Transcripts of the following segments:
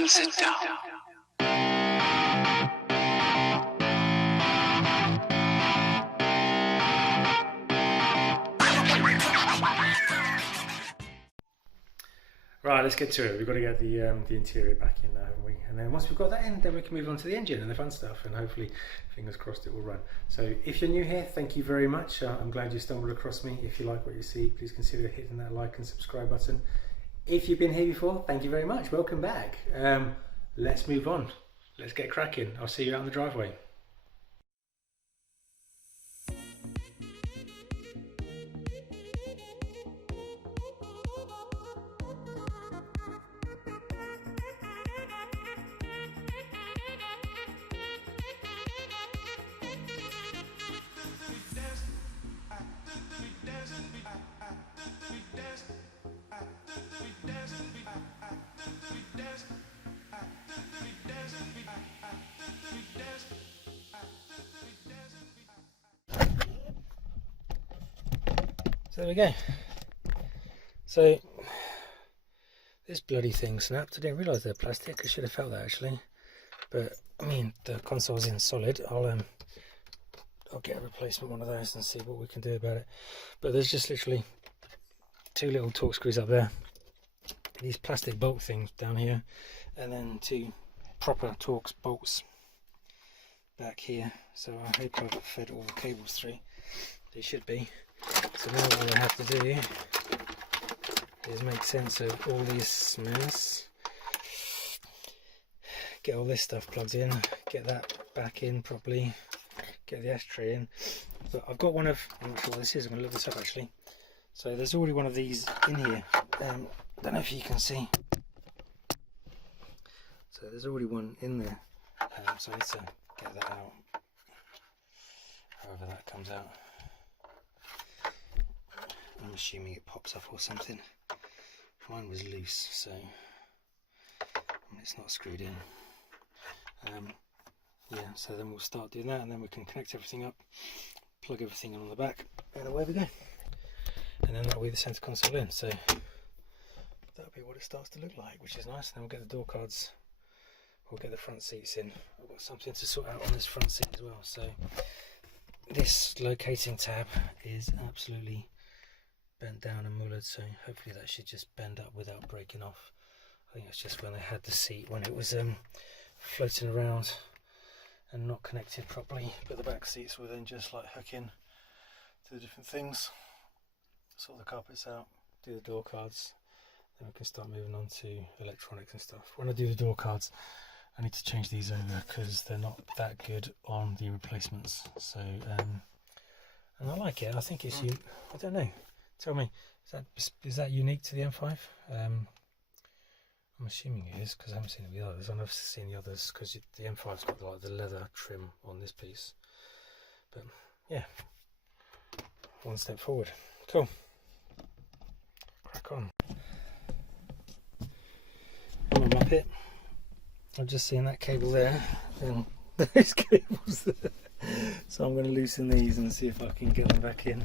and sit down. Right, let's get to it. We've got to get the interior back in now, haven't we? And then once we've got that in, then we can move on to the engine and the fun stuff, and hopefully, fingers crossed, it will run. So if you're new here, thank you very much. I'm glad you stumbled across me. If you like what you see, please consider hitting that like and subscribe button. If you've been here before, thank you very much. Welcome back. Let's move on. Let's get cracking. I'll see you out on the driveway. So there we go. So this bloody thing snapped. I didn't realise they're plastic. I should have felt that actually. But I mean, the console's in solid. I'll get a replacement one of those and see what we can do about it. But there's just literally two little torque screws up there, these plastic bolt things down here, and then two proper Torx bolts back here. So I hope I've fed all the cables through. They should be. So now all I have to do is make sense of all this mess, get all this stuff plugged in, get that back in properly, get the ashtray in. But I've got one of, I'm not sure what this is, I'm going to look this up actually. So there's already one of these in here. Don't know if you can see. So there's already one in there. So I need to get that out, however that comes out. I'm assuming it pops up or something. Mine was loose, so it's not screwed in. Yeah, so then we'll start doing that, and then we can connect everything up, plug everything in on the back, and away we go. And then that'll be the centre console in, so that'll be what it starts to look like, which is nice. Then we'll get the door cards, we'll get the front seats in. I've got something to sort out on this front seat as well. So this locating tab is absolutely bent down and mullered, so hopefully that should just bend up without breaking off. I think it's just when they had the seat, when it was floating around and not connected properly, but the back seats will then just like hook in to the different things, sort the carpets out, do the door cards, then we can start moving on to electronics and stuff. When I do the door cards, I need to change these over because they're not that good on the replacements. So and I like it. I think it's I don't know, tell me, is that unique to the M5? I'm assuming it is because I haven't seen it with others. I've never seen the others because the M5's got like the leather trim on this piece. But yeah, one step forward. Cool. Crack on. I'm gonna map it. I've just seen that cable there and those cables there. So I'm going to loosen these and see if I can get them back in.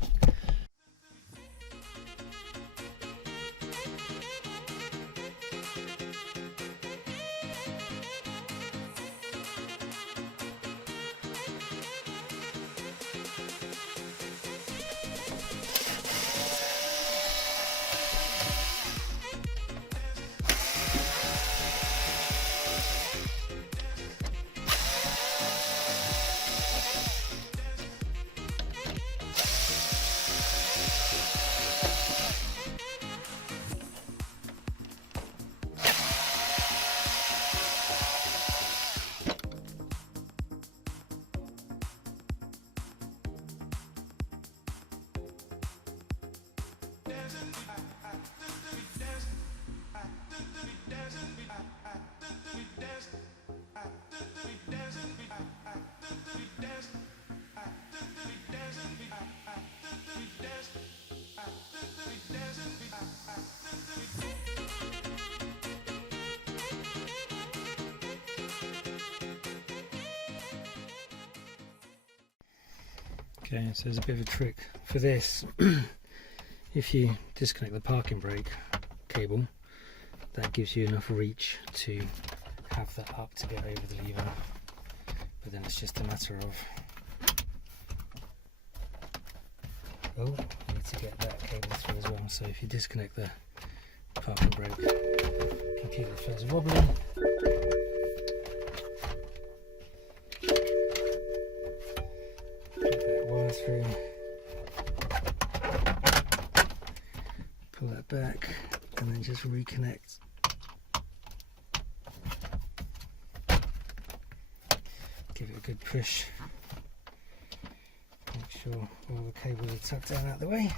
Okay, so there's a bit of a trick for this. If you disconnect the parking brake cable, that gives you enough reach to have that up to get over the lever, but then it's just a matter of you need to get that cable through as well. So if you disconnect the parking brake, computer feels wobbly. Put that wire through, pull that back, and then just reconnect. Give it a good push. Make sure all the cables are tucked down out of the way.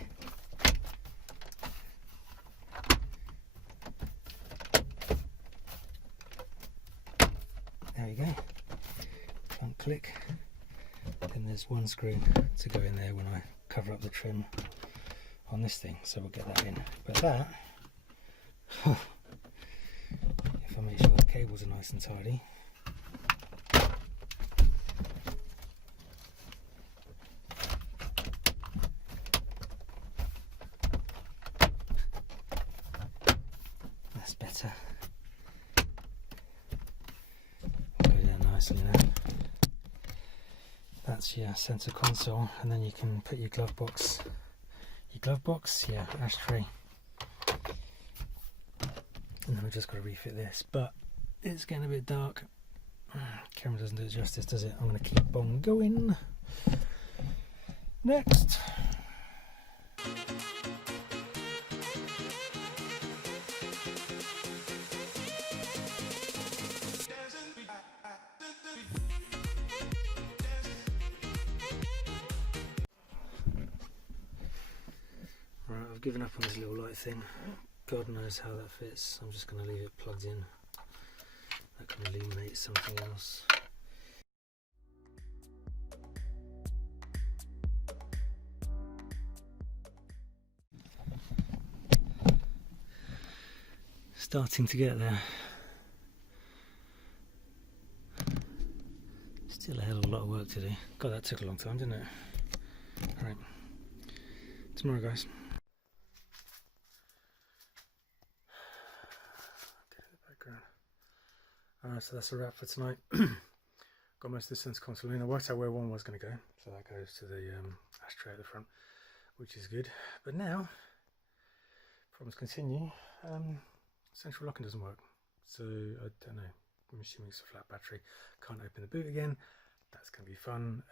There we go. Front click. Then there's one screw to go in there when I cover up the trim on this thing, so we'll get that in. But that, if I make sure the cables are nice and tidy, that's better. Go down nicely now. That's your centre console, and then you can put your glove box, yeah, ashtray. And then we've just got to refit this, but it's getting a bit dark. Camera doesn't do it justice, does it? I'm going to keep on going. Next. Right, I've given up on this little light thing. God knows how that fits. I'm just going to leave it plugged in. That can illuminate something else. Starting to get there. Still a hell of a lot of work to do. God, that took a long time, didn't it? Alright. Tomorrow, guys. So that's a wrap for tonight. Got most of the centre console in. I worked out where one was going to go, so that goes to the ashtray at the front, which is good. But now, problems continue. Central locking doesn't work, so I don't know. I'm assuming it's a flat battery. Can't open the boot again. That's going to be fun.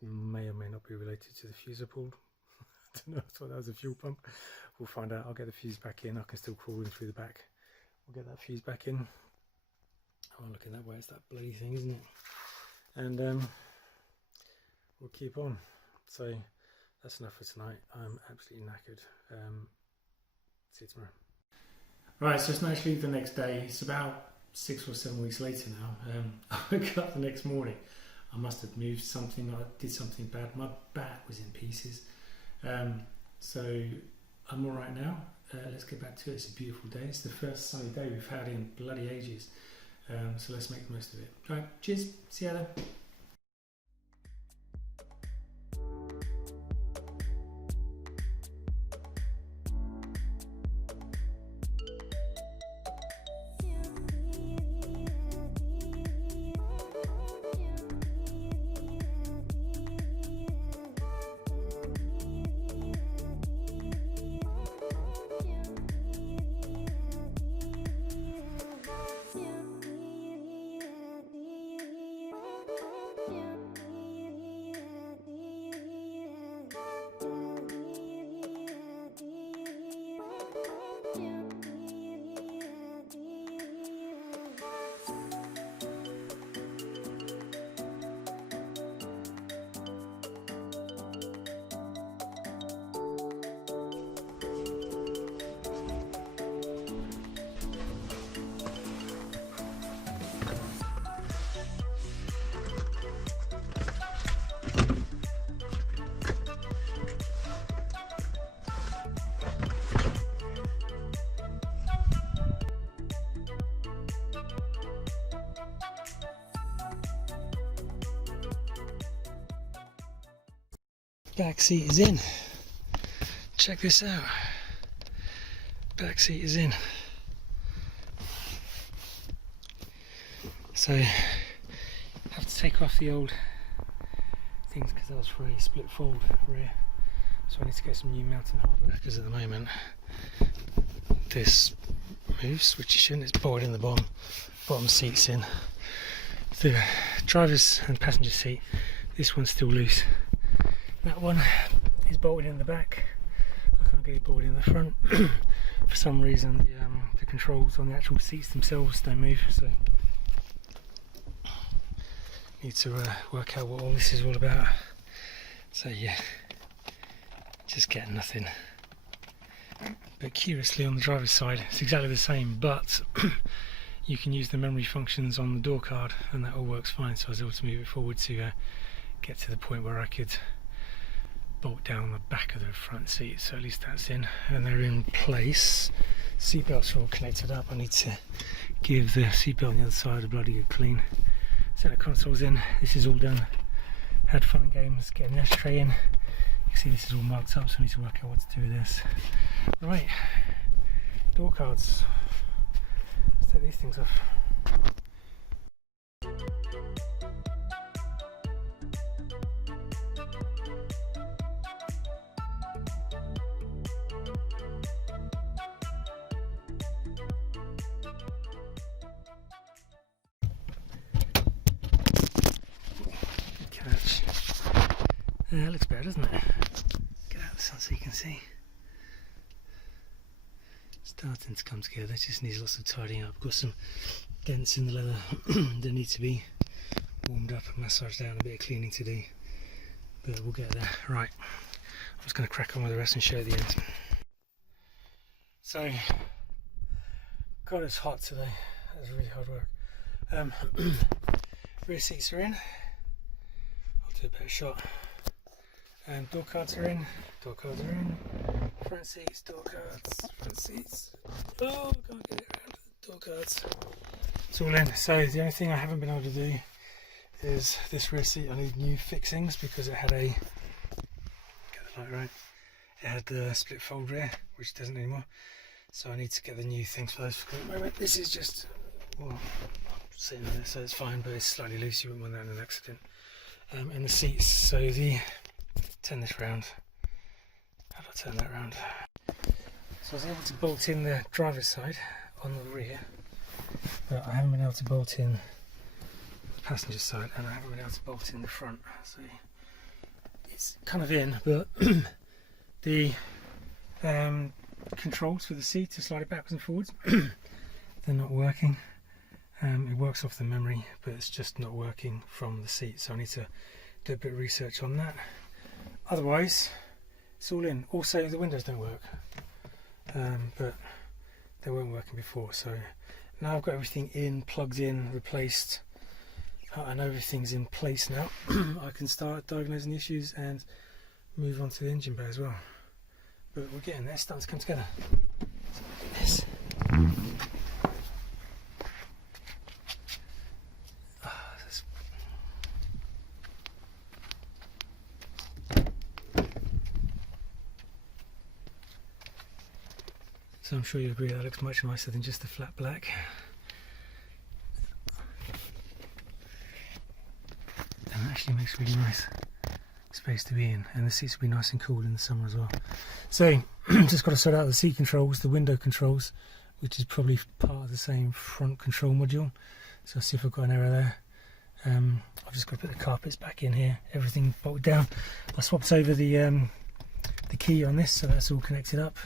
May or may not be related to the fuse I pulled. I don't know. I thought that was a fuel pump. We'll find out. I'll get the fuse back in. I can still crawl in through the back. We'll get that fuse back in. Oh, look at that way, it's that bloody thing, isn't it? And we'll keep on. So that's enough for tonight. I'm absolutely knackered. See you tomorrow. Right, so it's actually the next day. It's about 6 or 7 weeks later now. I woke up the next morning. I must have moved something. I did something bad. My bat was in pieces. So I'm all right now. Let's get back to it. It's a beautiful day. It's the first sunny day we've had in bloody ages. So let's make the most of it. All right, cheers. See you later. Back seat is in. Check this out. Back seat is in. So I have to take off the old things because that was for a split fold rear, so I need to get some new mounting hardware because at the moment this moves, which it shouldn't. It's bolted in the bottom seats in the driver's and passenger seat. This one's still loose. That one is bolted in the back. I can't get it bolted in the front. For some reason the controls on the actual seats themselves don't move, so need to work out what all this is all about. So yeah, just getting nothing. But curiously, on the driver's side it's exactly the same, but you can use the memory functions on the door card and that all works fine. So I was able to move it forward to get to the point where I could bolt down the back of the front seat, so at least that's in and they're in place. Seatbelts are all connected up. I need to give the seatbelt on the other side a bloody good clean. Center console's in. This is all done. Had fun and games getting the ashtray in. You can see this is all marked up, so I need to work out what to do with this. Right, door cards. Let's take these things off. That looks better, doesn't it? Get out of the sun so you can see. Starting to come together, it just needs lots of tidying up. Got some dents in the leather that need to be warmed up and massaged down, a bit of cleaning to do. But we'll get there. Right, I'm just going to crack on with the rest and show you the end. So, God, it's hot today. That was really hard work. Rear seats are in. I'll do a better shot. Door cards are in, front seats, door cards, front seats. Oh, can't get it around to the door cards. It's all in. So the only thing I haven't been able to do is this rear seat. I need new fixings because it had a, get the light right, it had the split fold rear, which doesn't anymore. So I need to get the new things for those. For the moment, this is just, well, sitting there, so it's fine, but it's slightly loose. You wouldn't want that in an accident. And the seats, so the, turn this round. How do I turn that round? So I was able to bolt in the driver's side on the rear, but I haven't been able to bolt in the passenger side, and I haven't been able to bolt in the front. So it's kind of in, but the controls for the seat to slide it backwards and forwards, they're not working. It works off the memory, but it's just not working from the seat. So I need to do a bit of research on that. Otherwise, it's all in. Also, the windows don't work, but they weren't working before. So now I've got everything in, plugged in, replaced. I know everything's in place now. I can start diagnosing the issues and move on to the engine bay as well. But we're getting there. It's starting to come together. So look at this. So I'm sure you agree that looks much nicer than just the flat black. And it actually makes a really nice space to be in, and the seats will be nice and cool in the summer as well. So just got to sort out the seat controls, the window controls, which is probably part of the same front control module. So I'll see if I've got an error there. I've just got to put the carpets back in here, everything bolted down. I swapped over the key on this, so that's all connected up.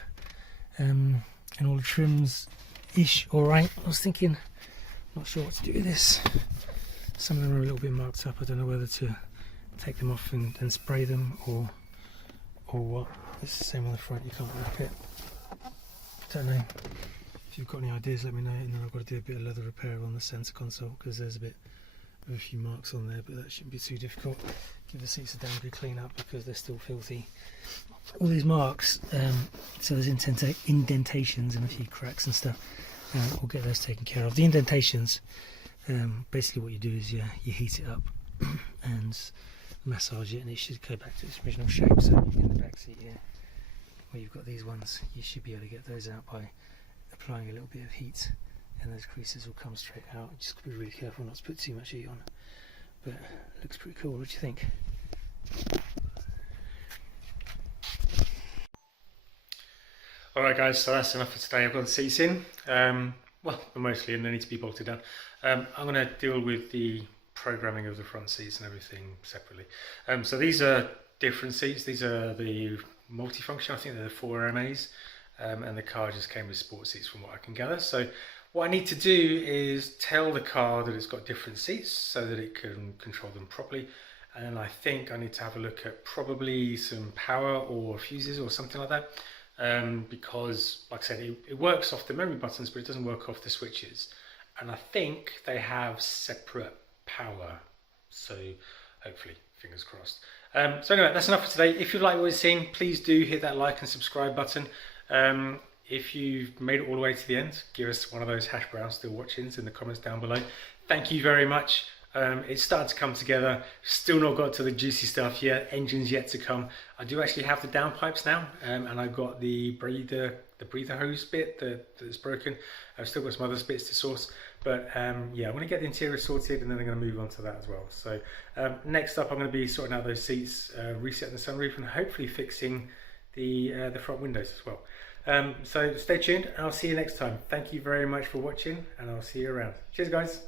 And all the trims ish alright. I was thinking, not sure what to do with this. Some of them are a little bit marked up. I don't know whether to take them off and spray them or what. It's the same on the front, you can't wrap it. Don't know. If you've got any ideas, let me know. And then I've got to do a bit of leather repair on the centre console because there's a few marks on there, but that shouldn't be too difficult. Give the seats a damn good clean up because they're still filthy. All these marks, so there's indentations and a few cracks and stuff. We'll get those taken care of. The indentations, basically what you do is you heat it up and massage it, and it should go back to its original shape. So in the back seat here, where you've got these ones, you should be able to get those out by applying a little bit of heat and those creases will come straight out. Just got to be really careful not to put too much heat on, but it looks pretty cool. What do you think? Alright guys, so that's enough for today. I've got the seats in, well, mostly, and they need to be bolted down. I'm going to deal with the programming of the front seats and everything separately. So these are different seats. These are the multifunction. I think they're the 4MAs, and the car just came with sport seats from what I can gather. So what I need to do is tell the car that it's got different seats so that it can control them properly. And then I think I need to have a look at probably some power or fuses or something like that. Because, like I said, it works off the memory buttons, but it doesn't work off the switches. And I think they have separate power. So hopefully, fingers crossed. So anyway, that's enough for today. If you like what you've seen, please do hit that like and subscribe button. If you've made it all the way to the end, give us one of those hash brown still watchings in the comments down below. Thank you very much. It's starting to come together. Still not got to the juicy stuff yet. Engines yet to come. I do actually have the downpipes now, and I've got the breather hose bit that's broken. I've still got some other bits to source, but yeah, I'm going to get the interior sorted, and then I'm going to move on to that as well. So next up, I'm going to be sorting out those seats, resetting the sunroof, and hopefully fixing the front windows as well. So stay tuned, and I'll see you next time. Thank you very much for watching, and I'll see you around. Cheers, guys.